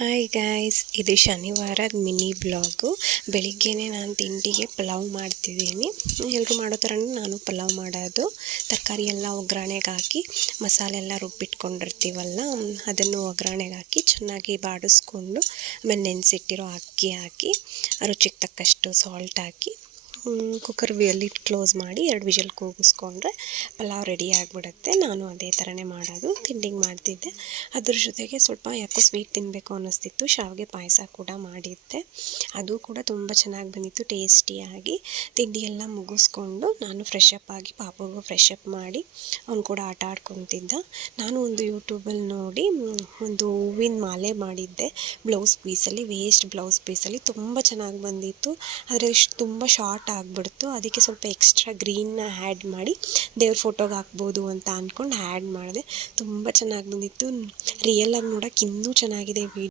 Hi guys, ಇದು ಶನಿವಾರದ mini blog. ಬೆಳಿಗ್ಗೆನೇ ನಾನು ತಿಂಡಿಗೆ ಪಲಾವ್ ಮಾಡ್ತಿದ್ದೀನಿ. ಎಲ್ಲರೂ ಮಾಡೋ ಥರನೇ ನಾನು ಪಲಾವ್ ಮಾಡೋದು. ತರಕಾರಿ ಎಲ್ಲ ಒಗ್ಗರಣೆಗೆ ಹಾಕಿ ಮಸಾಲೆ ಎಲ್ಲ ರುಬ್ಬಿಟ್ಕೊಂಡಿರ್ತೀವಲ್ಲ, ಅದನ್ನು ಒಗ್ಗರಣೆಗೆ ಹಾಕಿ ಚೆನ್ನಾಗಿ ಬಾಡಿಸ್ಕೊಂಡು ಆಮೇಲೆ ನೆನೆಸಿಟ್ಟಿರೋ ಅಕ್ಕಿ ಹಾಕಿ ರುಚಿಗೆ ತಕ್ಕಷ್ಟು ಸಾಲ್ಟ್ ಹಾಕಿ ಕುಕ್ಕರ್ ಲಿಡ್ ಕ್ಲೋಸ್ ಮಾಡಿ 2 ವಿಷಲ್ ಕೂಗಿಸ್ಕೊಂಡ್ರೆ ಪಲಾವ್ ರೆಡಿ ಆಗಿಬಿಡುತ್ತೆ. ನಾನು ಅದೇ ಥರನೇ ಮಾಡೋದು. ತಿಂಡಿಗೆ ಮಾಡ್ತಿದ್ದೆ. ಅದ್ರ ಜೊತೆಗೆ ಸ್ವಲ್ಪ ಯಾಕೋ ಸ್ವೀಟ್ ತಿನ್ನಬೇಕು ಅನ್ನಿಸ್ತಿತ್ತು. ಶಾವಿಗೆ ಪಾಯಸ ಕೂಡ ಮಾಡಿದ್ದೆ. ಅದು ಕೂಡ ತುಂಬ ಚೆನ್ನಾಗಿ ಬಂದಿತ್ತು, ಟೇಸ್ಟಿಯಾಗಿ. ತಿಂಡಿ ಎಲ್ಲ ಮುಗಿಸ್ಕೊಂಡು ನಾನು ಫ್ರೆಶ್ ಅಪ್ ಆಗಿ ಪಾಪುಗೂ ಫ್ರೆಶ್ ಅಪ್ ಮಾಡಿ ಅವ್ನು ಕೂಡ ಆಟ ಆಡ್ಕೊತಿದ್ದ. ನಾನು ಒಂದು ಯೂಟ್ಯೂಬಲ್ಲಿ ನೋಡಿ ಒಂದು ಹೂವಿನ ಮಾಲೆ ಮಾಡಿದ್ದೆ ಬ್ಲೌಸ್ ಪೀಸಲ್ಲಿ, ವೇಸ್ಟ್ ಬ್ಲೌಸ್ ಪೀಸಲ್ಲಿ. ತುಂಬ ಚೆನ್ನಾಗಿ ಬಂದಿತ್ತು. ಆದರೆ ತುಂಬ ಶಾರ್ಟ್ ಆಗಿಬಿಡ್ತು. ಅದಕ್ಕೆ ಸ್ವಲ್ಪ ಎಕ್ಸ್ಟ್ರಾ ಗ್ರೀನ್ನ ಆ್ಯಡ್ ಮಾಡಿ ದೇವ್ರ ಫೋಟೋಗೆ ಹಾಕ್ಬೋದು ಅಂತ ಅಂದ್ಕೊಂಡು ಆ್ಯಡ್ ಮಾಡಿದೆ. ತುಂಬ ಚೆನ್ನಾಗಿ ಬಂದಿತ್ತು. ರಿಯಲಾಗಿ ನೋಡೋಕೆ ಇನ್ನೂ ಚೆನ್ನಾಗಿದೆ.